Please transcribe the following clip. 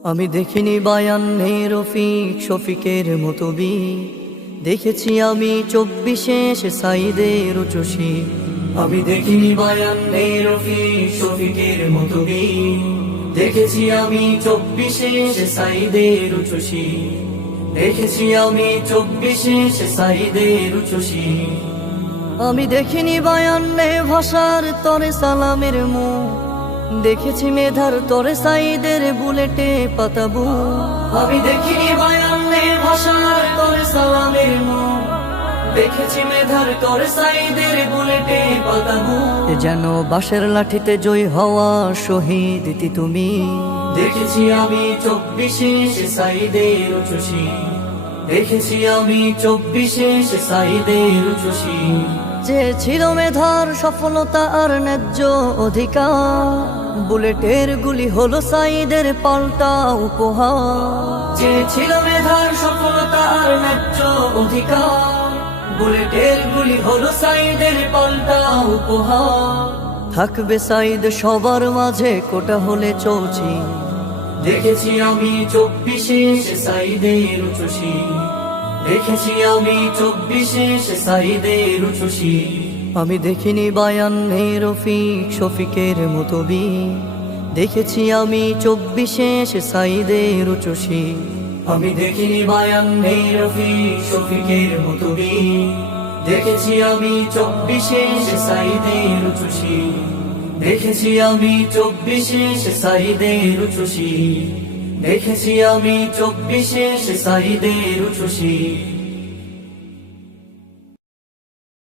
আমি দেখিনি বায়ান্নে রফিক শফিকের মতো বি, দেখেছি আমি 24 সাইদের উচুশি। আমি দেখিনি বায়ান্নে রফিক শফিকের মতো বি, দেখেছি আমি 24 সাইদের উচুশি। দেখেছি আমি 24 সাইদের উচুশি। আমি দেখিনি বায়ান্নে ভাষার তরে সালামের মুখ, দেখেছি মেধার তরে সাইদের বুলেটে পাতাবু। আমি দেখিনি বায়ান্নে ভাষার তরে সালামের মুখ, দেখেছি মেধার তরে সাইদের বুলেটে পাতাবু। যেন বাঁশের লাঠিতে জয় হওয়া শহীদ তুমি, দেখেছি আমি 24 সাইদের উচুশি। দেখেছি আমি 24 সাইদের উচুশি। যে ছিল মেধার সফলতা আর ন্যায্য অধিকার, বুলেটের গুলি হলো সাইদের পাল্টা উপহার। যে ছিল মেধার সফলতা আর ন্যায্য অধিকার, বুলেটের গুলি হলো সাইদের পাল্টা উপহার। থাকবে সাইদ সবার মাঝে কোটা হলে চৌচি, দেখেছি আমি 24 সাইদের উচুশি। দেখেছি আমি 24 সাইদের উচুশি। আমি দেখিনি বায়ান্নে রফিক শফিকের মতো বি, দেখেছি আমি 24 সাইদের উচুশি। আমি দেখিনি বায়ান্নে রফিক শফিকের মতো বি, দেখেছি আমি 24 সাইদের উচুশি। দেখেছি আমি 24 সাইদের উচুশি। দেখেছি আমি 24 সাইদের উচুশি।